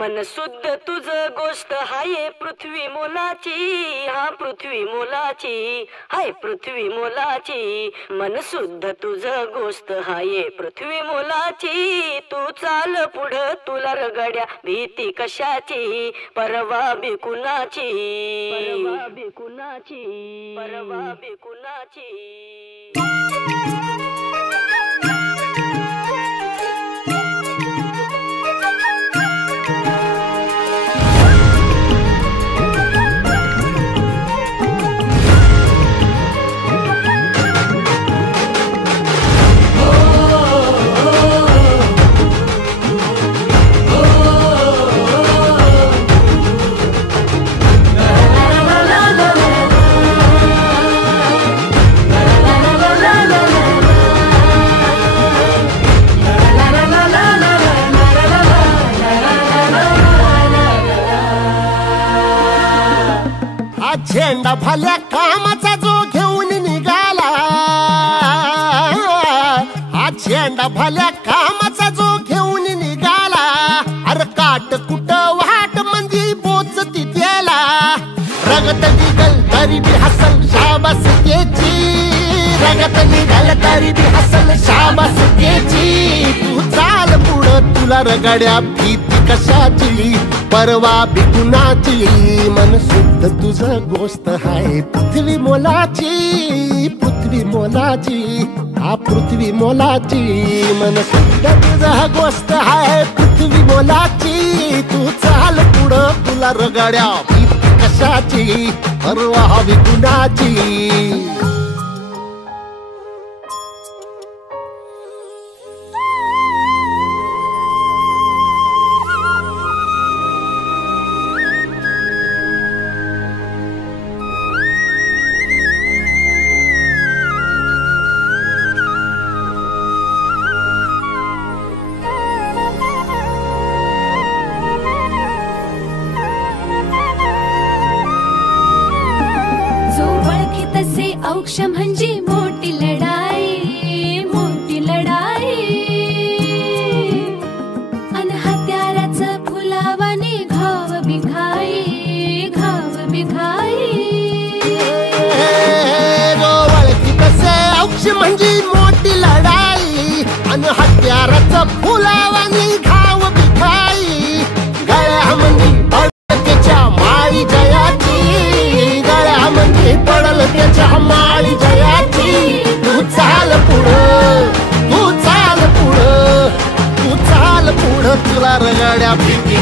मन शुद्ध तुझ गोष्ट हाय पृथ्वी मोलाची, हा पृथ्वी मोलाची, हाय पृथ्वी मोलाची. मन शुद्ध तुझ गोष्ट हाय पृथ्वी मोलाची. तू चाल पुढं तुला रगड्या भीती कशाची, परवा बी कुणाची, परवा बी कुणाची, परवा बी कुणाची. झेंडा भल्या कामाचा जो घेऊन निघाला, हा झेंडा भल्या कामाचा जो घेऊन निघाला. अरे काट कुट वाट मंदी बोचती त्याला, रगत निघल तरी बी हसल शाबास त्याची, रगत निघल तरी बी हसल शाबास त्याची. तू चाल पुढं तुला रगड्या भीती कशाची, परवा बी कुणाची. मन शुद्ध तुझं गोष्ट हाय पृथ्वी मोलाची, पृथ्वी मोलाची, हा पृथ्वी मोलाची. मन शुद्ध तुझं गोष्ट हाय पृथ्वी मोलाची. तू चाल पुढं तुला रगड्या भीती कशाची, परवा बी कुणाची. औक्ष म्हणजे मोठी लढाई, मोठी लढाई. अन हत्याराचं फुलावाने घाव बिघाई, घाव बिघाई. ओळखी तसे औक्ष म्हणजे मोठी लढाई, अन हत्याराचं फुलावाने घाव बिघाई. गळ्यामध्ये पडल त्याच्या माळी जयाची, गळ्यामध्ये पडल त्याच्या माळी जयाची. तू चाल पुढं, तू चाल पुढं, तू चाल पुढं तुला रगड्या भीती